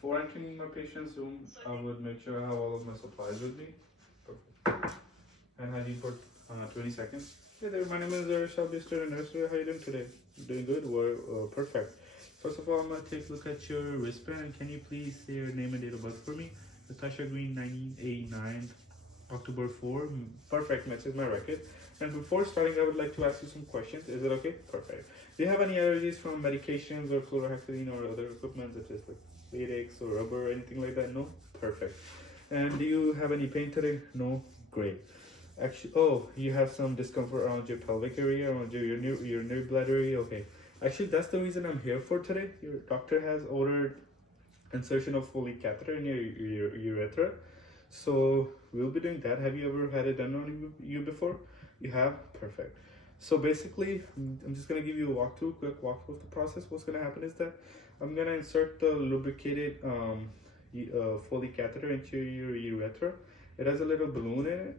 Before entering my patient's room, I would make sure I have all of my supplies with me. Perfect. And hygiene for 20 seconds. Hey there, my name is Arishab, your student nurse. How are you doing today? Doing good? Perfect. First of all, I'm going to take a look at your wristband. And can you please say your name and date of birth for me? Natasha Green, 1989, October 4. Perfect, matches my record. And before starting, I would like to ask you some questions. Is it okay? Perfect. Do you have any allergies from medications or chlorhexidine or other equipment such as like latex or rubber or anything like that? No? Perfect. And do you have any pain today? No? Great. Actually, oh, you have some discomfort around your pelvic area, around your urinary bladder area. Okay. Actually, that's the reason I'm here for today. Your doctor has ordered insertion of Foley catheter in your urethra. So we'll be doing that. Have you ever had it done on you before? You have? Perfect. So basically, I'm just gonna give you a quick walkthrough of the process. What's gonna happen is that I'm gonna insert the lubricated Foley catheter into your urethra. It has a little balloon in it,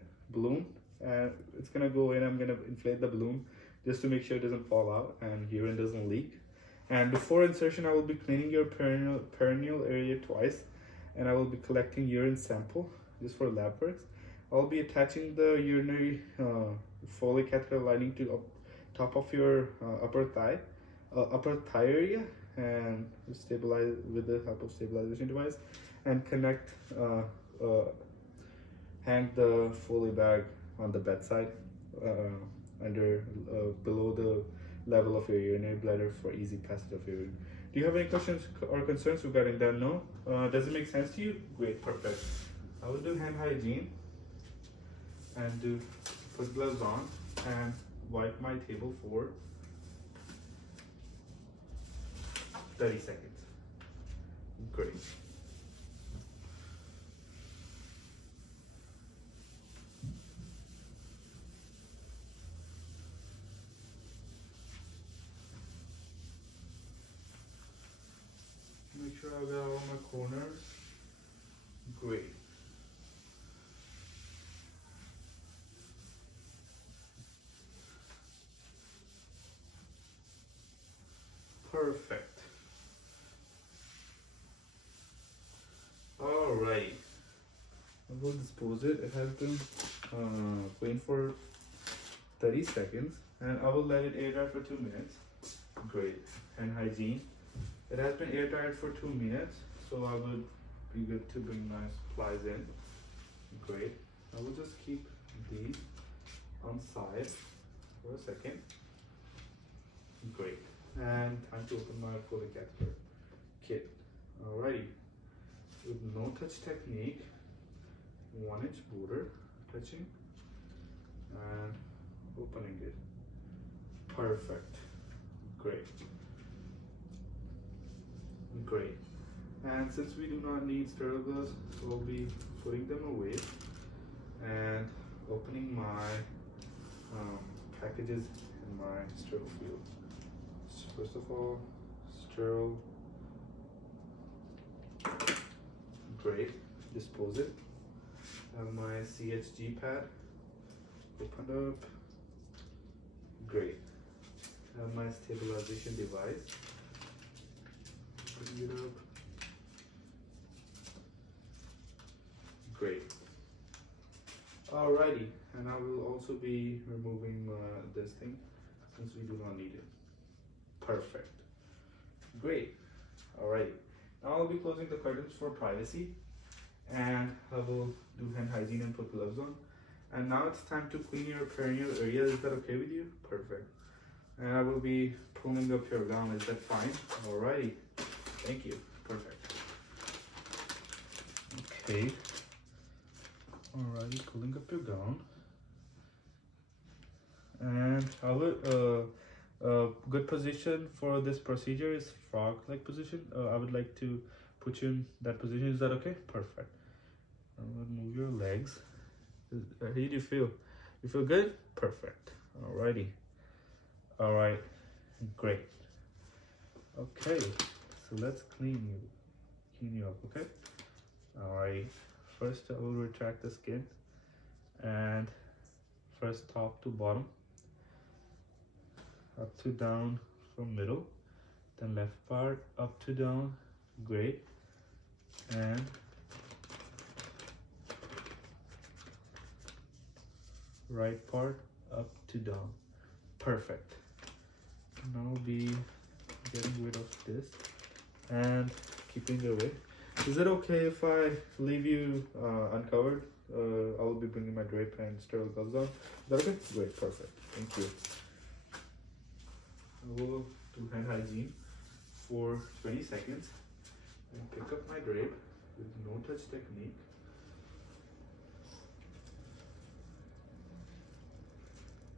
and it's gonna go in. I'm gonna inflate the balloon just to make sure it doesn't fall out and urine doesn't leak. And before insertion, I will be cleaning your perineal area twice, and I will be collecting urine sample just for lab works. I'll be attaching the urinary Foley catheter lining to top of your upper thigh area, and stabilize with the help of stabilization device, and hang the Foley bag on the bedside under below the level of your urinary bladder for easy passage of urine. Do you have any questions or concerns regarding that? No? Does it make sense to you? Great, perfect. I will do hand hygiene and put gloves on and wipe my table for 30 seconds. Great. Make sure I got all my corners. Great. Perfect. Alright. I will dispose it. It has been cleaned for 30 seconds, and I will let it air dry for 2 minutes. Great. Hand hygiene. It has been air dried for 2 minutes, so I would be good to bring my supplies in. Great. I will just keep these on side for a second. Great. And time to open my Foley catheter kit. Alrighty. With no touch technique, 1-inch border touching and opening it. Perfect. Great. Great. And since we do not need sterile gloves, so I'll be putting them away and opening my packages in my sterile field. So first of all, sterile. Great. Dispose it. Have my CHG pad opened up. Great. Have my stabilization device. Putting it up. Great. Alrighty, and I will also be removing this thing since we do not need it. Perfect. Great. Alrighty. Now I'll be closing the curtains for privacy, and I will do hand hygiene and put gloves on. And now it's time to clean your perineal area. Is that okay with you? Perfect. And I will be pulling up your gown. Is that fine? Alrighty. Thank you. Perfect. Okay. Alrighty, pulling up your gown. And I will good position for this procedure is frog-like position. I would like to put you in that position. Is that okay? Perfect. I'm gonna move your legs. How do you feel? You feel good? Perfect. Alrighty. Alright. Great. Okay. So let's clean you up. Okay. Alright. First, I will retract the skin, and first top to bottom, up to down from middle, then left part up to down. Great. and right part up to down. Perfect. Now I'll be getting rid of this and keeping it away. Is it okay if I leave you uncovered? I'll be bringing my drape and sterile gloves on. Is that okay? Great, perfect. Thank you. I will do hand hygiene for 20 seconds and pick up my drape with no touch technique.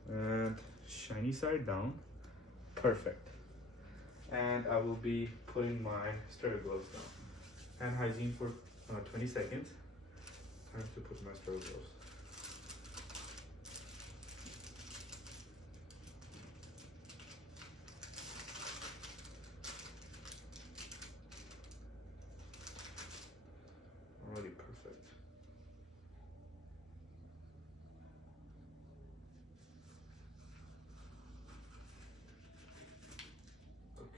And shiny side down. Perfect. And I will be putting my sterile gloves down. Hand hygiene for 20 seconds. Time to put my sterile gloves. Already perfect.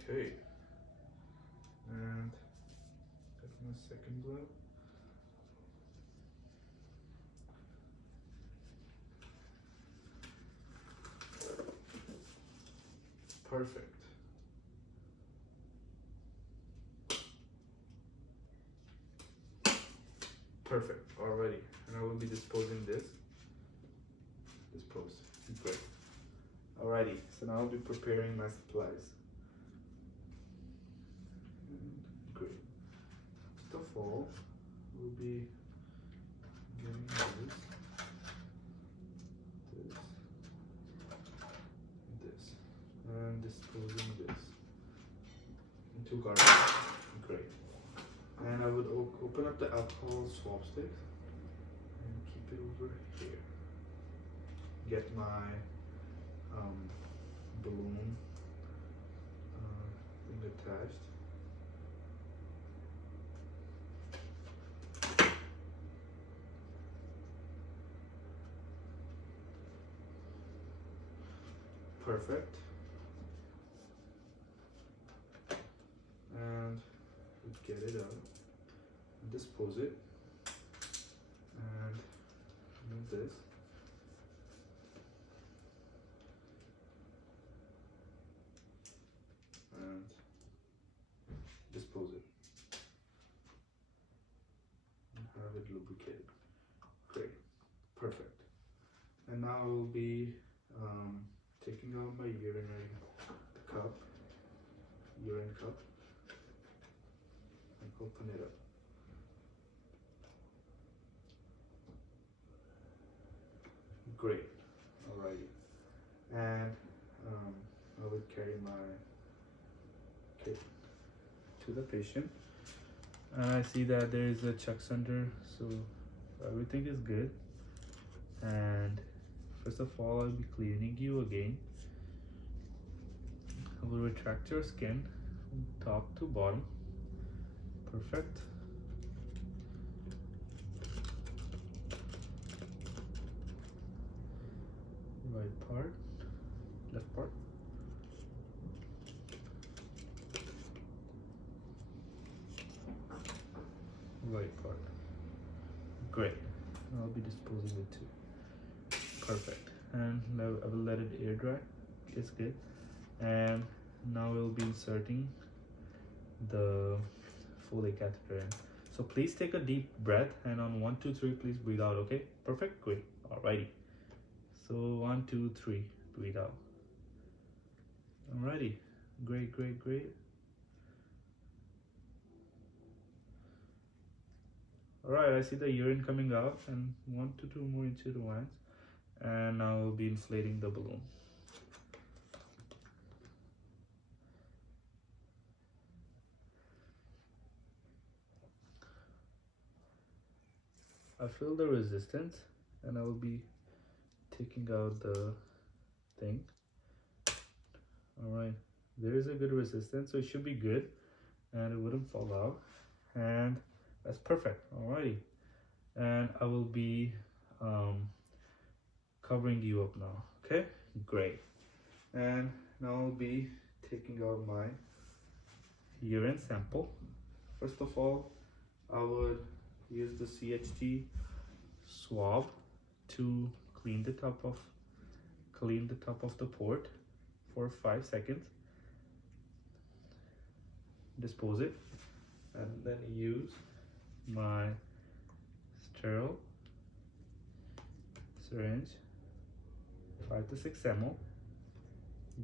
Okay. And get my second glove. Perfect. Perfect, already. And I will be disposing this. Dispose. Great. Alrighty, so now I'll be preparing my supplies. Great. First of all, we'll be getting this, and disposing this into garbage. Great. And I would open up the alcohol swab sticks and keep it over here. Get my balloon thing attached. Perfect. And we get it out, dispose it, and move this. And dispose it. And have it lubricated. Great. Perfect. And now I will be taking out my urinary cup, urine cup, and open it up. Great. Alrighty. And I will carry my kit to the patient. And I see that there is a chuck center, so everything is good. And first of all, I'll be cleaning you again. I will retract your skin from top to bottom. Perfect. Right part, left part. Right part. Great. I'll be disposing it too. Perfect. And now I will let it air dry. It's good. And now we'll be inserting the Foley catheter in. So please take a deep breath, and on 1, 2, 3, please breathe out. Okay? Perfect. Great. Alrighty. So 1, 2, 3, breathe out. Alrighty. Great, great, great. Alright, I see the urine coming out, and 1 to 2 more inches lines. And now we'll be inflating the balloon. I feel the resistance, and I will be taking out the thing. Alright, there is a good resistance, so it should be good, and it wouldn't fall out, and that's perfect. Alrighty, and I will be covering you up now. Okay, great. And now I'll be taking out my urine sample. First of all, I would use the CHT swab to clean the top of the port for 5 seconds, dispose it, and then use my sterile syringe, 5 to 6 ml.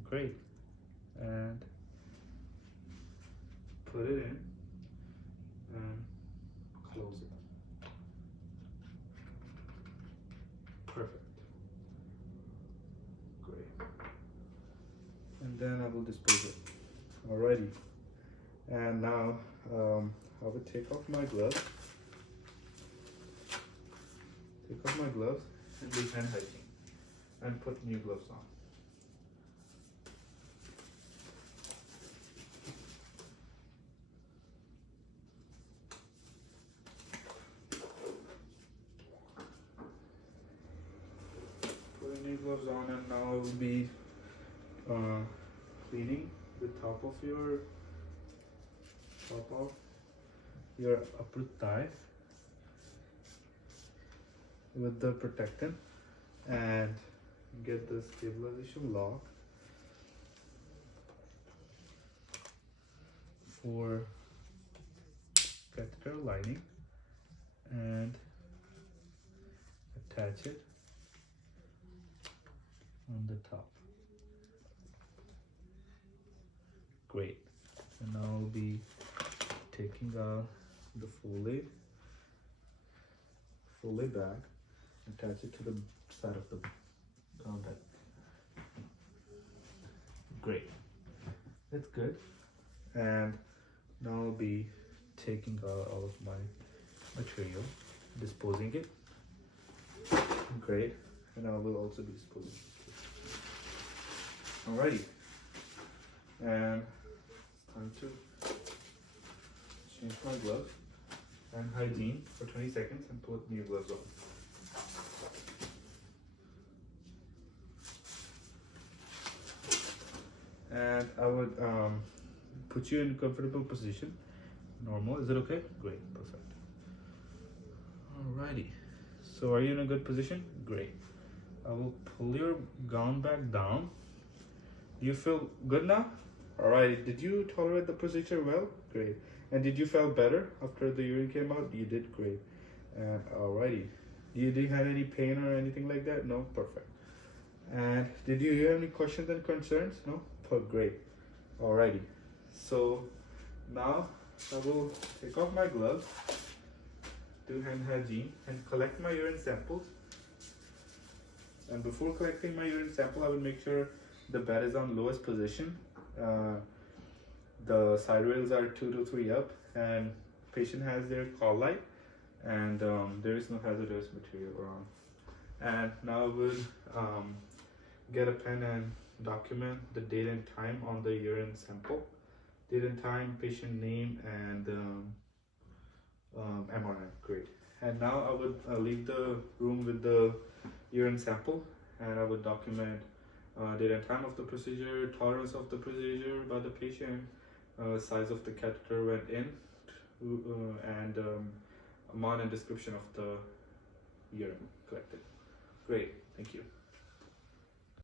Great. And put it in and close it. Perfect. Great. And then I will dispose it. Alrighty. And now I will take off my gloves. And do hand hygiene and put new gloves on. Putting new gloves on, and now I will be cleaning the top of your upper thigh with the protectant and get the stabilization lock for catheter lining and attach it on the top. Great. And now I'll be taking out the Foley bag, attach it to the side of the bag. Great. That's good. And now I'll be taking out all of my material, disposing it. Great. And I will also be disposing it. Alrighty. And it's time to change my gloves and hygiene for 20 seconds and put new gloves on. And I would put you in a comfortable position. Normal, is it okay? Great, perfect. Alrighty, so are you in a good position? Great. I will pull your gown back down. Do you feel good now? Alright, did you tolerate the procedure well? Great. And did you feel better after the urine came out? You did great. And alrighty. Did you have any pain or anything like that? No? Perfect. And did you have any questions and concerns? No? Great. Alrighty. So now I will take off my gloves, do hand hygiene, and collect my urine samples. And before collecting my urine sample, I will make sure the bed is on lowest position. The side rails are 2 to 3 up, and patient has their call light, and there is no hazardous material around. And now I will get a pen and document the date and time on the urine sample. Date and time, patient name, and MRI. Great. And now I would leave the room with the urine sample, and I would document date and time of the procedure, tolerance of the procedure by the patient, size of the catheter went in, and amount and description of the urine collected. Great, thank you.